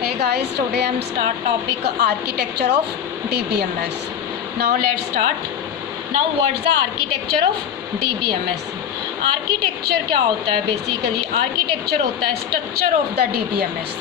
Hey guys, today I'm start topic architecture of DBMS. Now let's start. Now what's the architecture of DBMS? Architecture क्या होता है? Basically architecture होता है structure of the DBMS.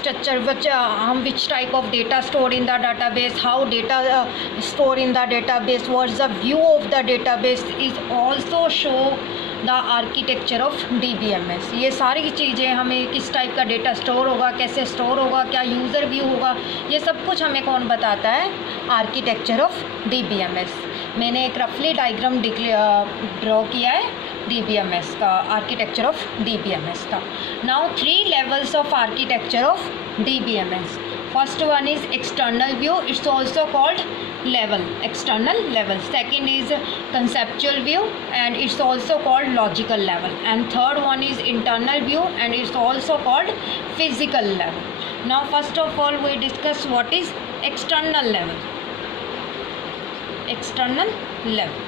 Structure which type of data stored in the database, how data stored in the database, what's the view of the database is also show the architecture of DBMS. ये सारी चीज़ें हमें किस type का data store होगा, कैसे store होगा, क्या यूज़र व्यू होगा, ये सब कुछ हमें कौन बताता है? Architecture of DBMS. मैंने एक रफली डायग्राम ड्रॉ किया है DBMS का, आर्किटेक्चर ऑफ DBMS का. Now 3 levels of architecture of DBMS. First one is external view, it's also called level, external level. Second is conceptual view and it's also called logical level, and third one is internal view and it's also called physical level. Now first of all we discuss what is external level. External level,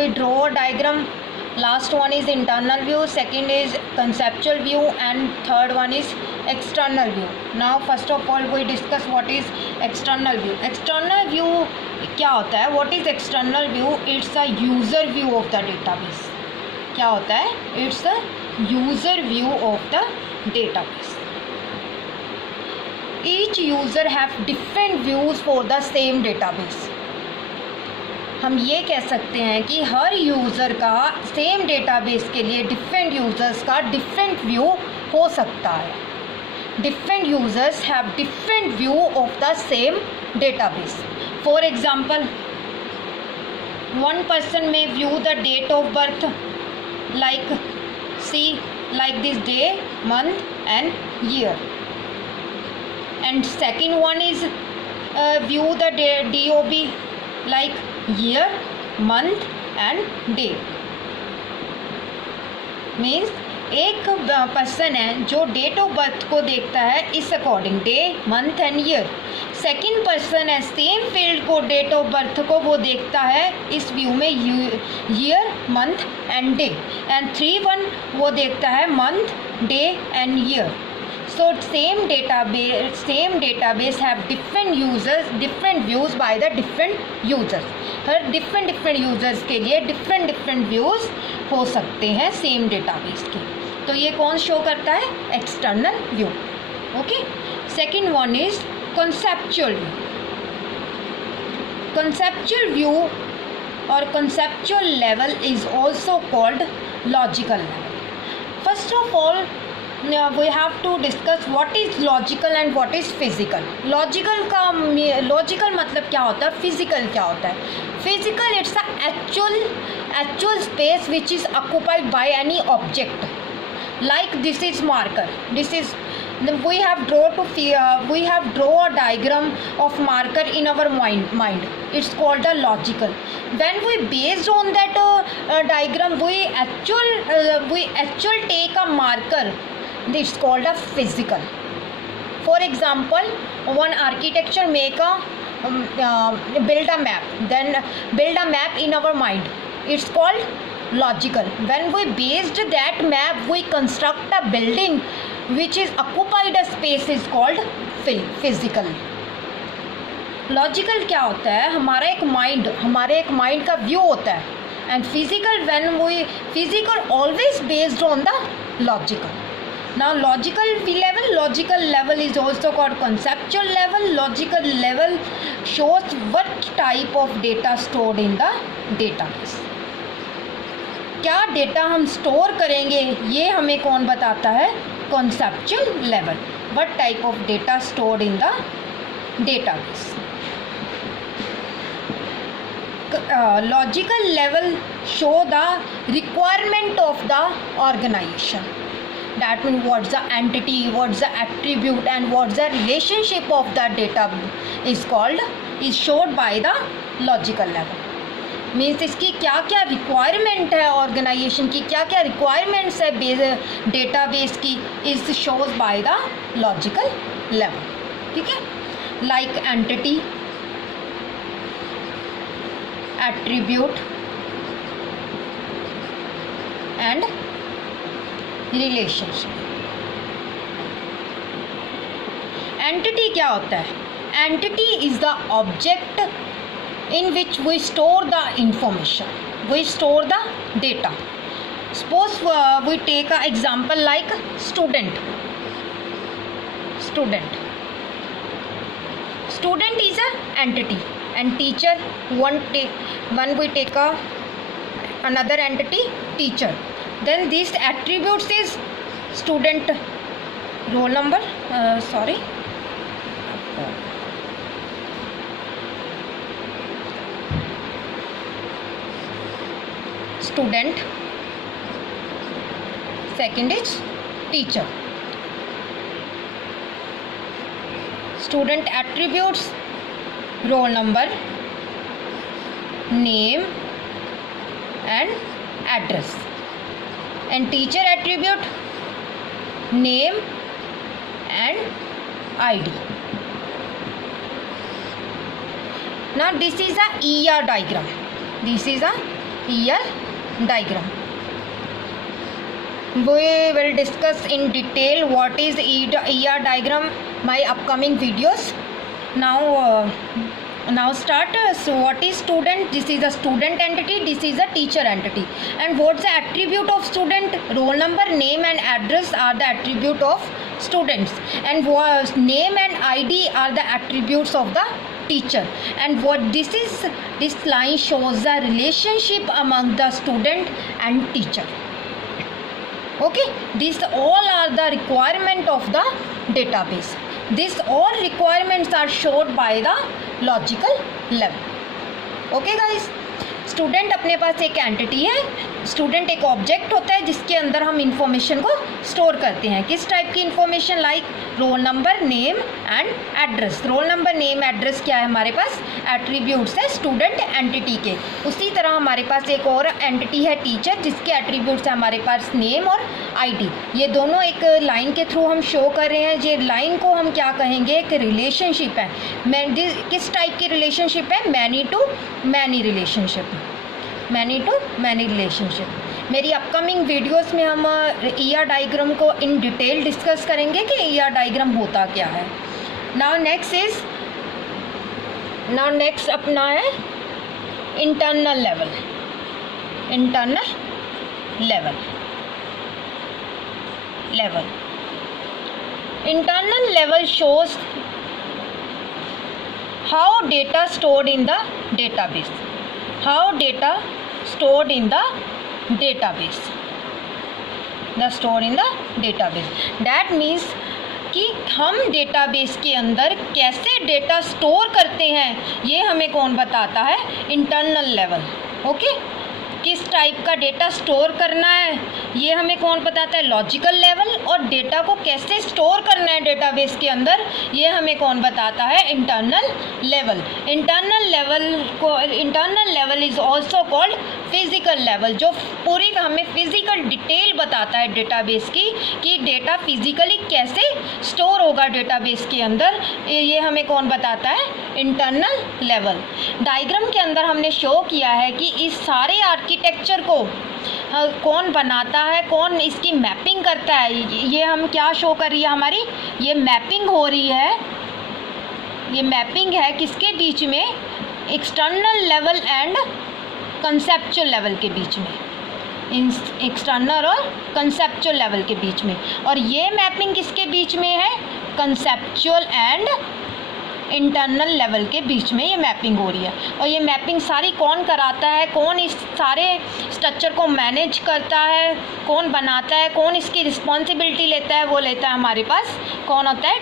we draw a diagram. Last one is internal view, second is conceptual view and third one is external view. Now first of all we discuss what is external view. External view क्या होता है? What is external view? It's a user view of the database. क्या होता है? It's a user view of the database. Each user have different views for the same database. हम ये कह सकते हैं कि हर यूज़र का सेम डेटाबेस के लिए डिफरेंट यूज़र्स का डिफरेंट व्यू हो सकता है. Different users have different view of the same database. For example, one person may view the date of birth like this day, month and year, and second one is view the DOB like year, month and day. Means एक person है जो date of birth को देखता है इस according, day, month and year. Second person है same field को, date of birth को वो देखता है इस व्यू में year, month and day. And 3 वो देखता है month, day and year. So same database have different users, different views by the different users. Her different users के लिए different views हो सकते हैं same database के. तो ये कौन शो करता है? External view. Okay. Second one is conceptual view. Conceptual view or conceptual level is also called logical level. First of all, we have to discuss what is logical and what is physical. Logical मतलब क्या होता है? Physical क्या होता है? Physical, it's a actual space which is occupied by any object. Like this is marker. We have draw a diagram of marker in our mind. It's called a logical. When we based on that diagram, we actual take a marker. This is called a physical. For example, one architecture make a build a map, then build a map in our mind. It's called logical. When we based that map, we construct a building which is occupied a space is called physical. Logical क्या होता है? हमारे एक mind का view होता है. And physical always based on the logical. Now logical level is also called conceptual level. Logical level shows what type of data stored in the database. क्या data हम स्टोर करेंगे ये हमें कौन बताता है? Conceptual level. What type of data stored in the database. Logical level show the requirement of the organization. That means what's the entity, what's the attribute and what's the relationship of the data is showed by the logical level. Means इसकी क्या क्या requirement है, organisation की क्या क्या requirements है database की, is shows by the logical level. ठीक है. Like entity, attribute and relationship. Entity क्या होता है? Entity is the object in which we store the information, we store the data. Suppose we take an example like student is a entity, and teacher, one we take another entity, teacher. Then these attributes is student roll number, student, second is teacher. Student attributes roll number, name and address, and teacher attribute name and ID. Now this is a ER diagram. This is a ER diagram. We will discuss in detail what is ER diagram my upcoming videos. Now start. So what is student? This is a student entity, this is a teacher entity. And what's the attribute of student? Roll number, name and address are the attribute of students, and name and ID are the attributes of the teacher. And what this line shows the relationship among the student and teacher. Okay, these all are the requirement of the database. These all requirements are showed by the logical level. Okay guys, student अपने पास एक entity है, student एक object होता है जिसके अंदर हम information को स्टोर करते हैं। किस टाइप की information? Like roll number, name and address. Roll number, name, address क्या है हमारे पास? एट्रीब्यूट्स है स्टूडेंट एंटिटी के। उसी तरह हमारे पास एक और एंटिटी है टीचर, जिसके एट्रीब्यूट्स है हमारे पास नेम और आईडी। ये दोनों एक लाइन के थ्रू हम शो कर रहे हैं। ये लाइन को हम क्या कहेंगे? एक रिलेशनशिप है। किस टाइप की रिलेशनशिप है? Many to many relationship, many to many relationship. मेरी अपकमिंग वीडियोस में हम ईआर डायग्राम को इन डिटेल डिस्कस करेंगे कि ईआर डायग्राम होता क्या है। नाउ नेक्स्ट अपना है internal level. Internal level shows how data stored in the database. How data stored in the database. That means कि हम डेटाबेस के अंदर कैसे डेटा स्टोर करते हैं, ये हमें कौन बताता है? Internal level. ओके, किस टाइप का डेटा स्टोर करना है ये हमें कौन बताता है? Logical level. और डेटा को कैसे स्टोर करना है डेटाबेस के अंदर, ये हमें कौन बताता है? Internal level. Internal level is also called physical level, जो पूरी हमें फिजिकल डिटेल बताता है डेटाबेस की, कि डेटा फिजिकली कैसे स्टोर होगा डेटाबेस के अंदर, ये हमें कौन बताता है? Internal level. डायग्राम के अंदर हमने शो किया है कि इस सारे आर्किटेक्चर को कौन बनाता है, कौन इसकी मैपिंग करता है। ये हम क्या शो कर रही है हमारी? ये मैपिंग हो रही है। ये मैपिंग है किसके बीच में? External level and conceptual level के बीच में, एक्सटर्नल और कंसेप्चुअल लेवल के बीच में। और ये मैपिंग किसके बीच में है? कंसेप्चुअल एंड इंटरनल लेवल के बीच में ये मैपिंग हो रही है। और ये मैपिंग सारी कौन कराता है, कौन इस सारे स्ट्रक्चर को मैनेज करता है, कौन बनाता है, कौन इसकी रिस्पॉन्सिबिलिटी लेता है? वो लेता है हमारे पास कौन होता है?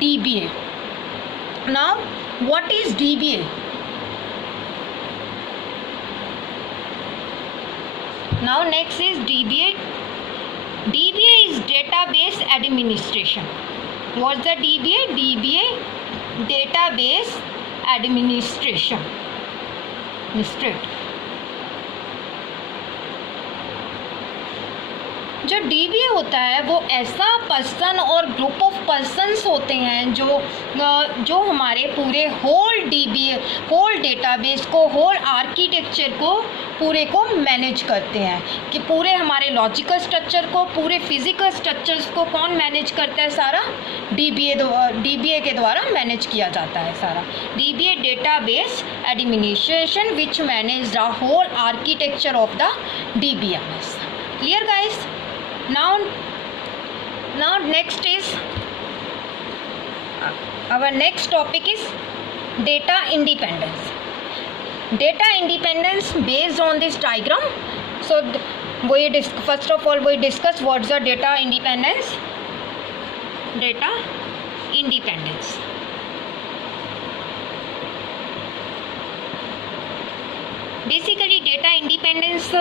DBA। Now what is DBA? Now next is DBA. DBA is database administration. What's the DBA? DBA database administration. जो DBA होता है वो ऐसा पर्सन और ग्रुप ऑफ पर्सन्स होते हैं जो हमारे पूरे होल डेटाबेस को, होल आर्किटेक्चर को पूरे को मैनेज करते हैं, कि पूरे हमारे लॉजिकल स्ट्रक्चर को, पूरे फिजिकल स्ट्रक्चर्स को कौन मैनेज करता है? सारा DBA के द्वारा मैनेज किया जाता है सारा। DBA database administration which manage the whole architecture of the DBMS। Clear guys? now next is our next topic is data independence based on this diagram. So first of all we discuss what's the data independence. Basically data independence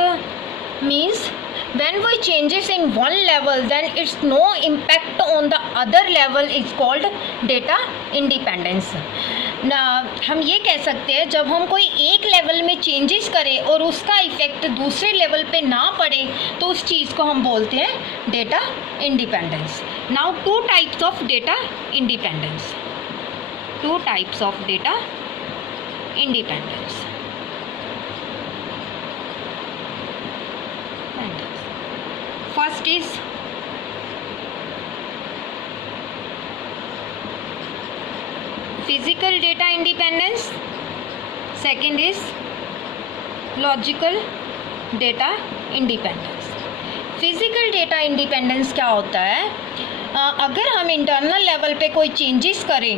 means when we changes in one level then it's no impact on the other level is called data independence ना। हम ये कह सकते हैं जब हम कोई एक लेवल में चेंजेस करें और उसका इफेक्ट दूसरे लेवल पे ना पड़े तो उस चीज़ को हम बोलते हैं data independence. Now two types of data independence. First is physical data independence, second is logical data independence। Physical data independence क्या होता है? अगर हम इंटरनल लेवल पे कोई चेंजेस करें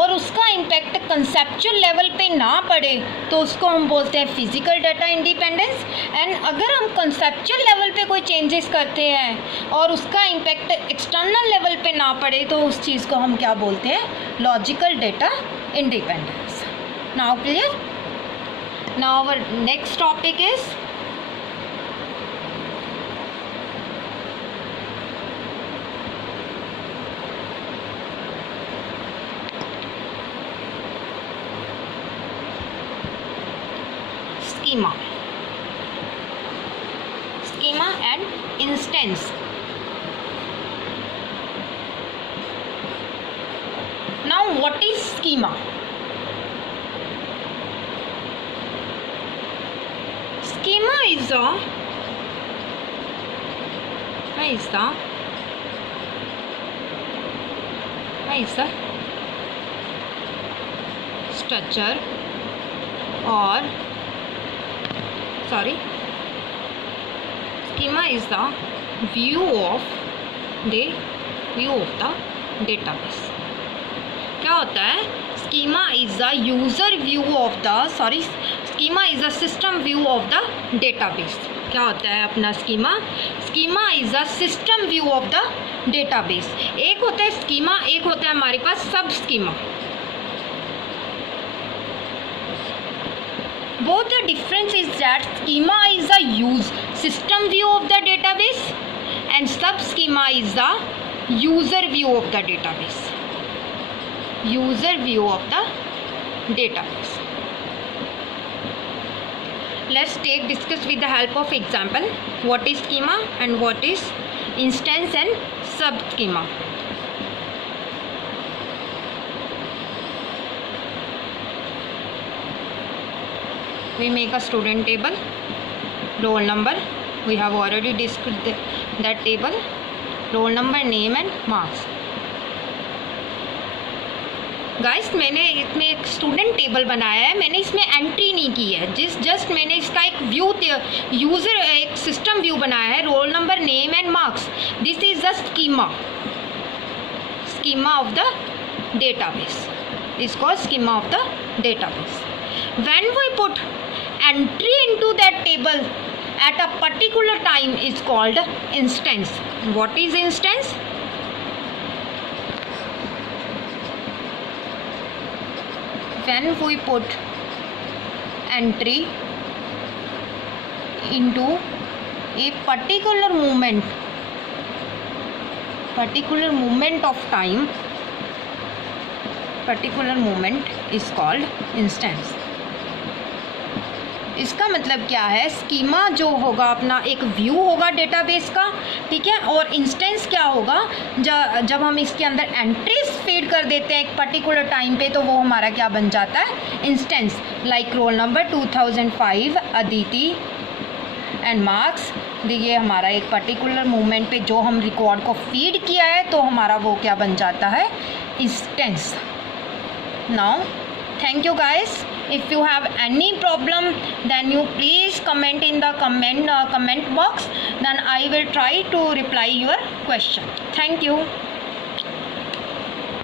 और उसका इम्पैक्ट कंसेप्चुअल लेवल पे ना पड़े तो उसको हम बोलते हैं फिजिकल डाटा इंडिपेंडेंस। एंड अगर हम कंसेप्चुअल लेवल पे कोई चेंजेस करते हैं और उसका इम्पैक्ट एक्सटर्नल लेवल पे ना पड़े तो उस चीज़ को हम क्या बोलते हैं? Logical data independence. Now clear? Now our next topic is schema and instance। Now what is schema? Schema is the structure or schema is the view of the database। क्या होता है? schema is the user view of the schema is the system view of the database। क्या होता है अपना schema is the system view of the database। एक होता है schema, एक होता है हमारे पास सब schema। Both the difference is that schema is the system view of the database and sub schema is the user view of the database। Let's discuss with the help of example what is schema and what is instance and sub schema। We make a student table, roll number, we have already discussed that table, roll number, name and marks। Guys मैंने इसमें एक student table बनाया है, मैंने इसमें entry नहीं की है, जस्ट मैंने इसका एक व्यू एक सिस्टम व्यू बनाया है, roll number, name and marks. This is the schema of the database, is called schema of the database। When we put entry into that table at a particular time is called instance। What is instance? When we put entry into a particular moment of time, particular moment is called instance। इसका मतलब क्या है? Schema जो होगा अपना एक view होगा database का, ठीक है, और इंस्टेंस क्या होगा? जब हम इसके अंदर एंट्रीज फीड कर देते हैं एक पर्टिकुलर टाइम पे तो वो हमारा क्या बन जाता है? Instance. Like roll number 2005 Aditi and marks ये हमारा एक पर्टिकुलर मोमेंट पे जो हम रिकॉर्ड को फीड किया है तो हमारा वो क्या बन जाता है, instance. Now thank you guys. If you have any problem then you please comment in the comment box, then I will try to reply your question. Thank you.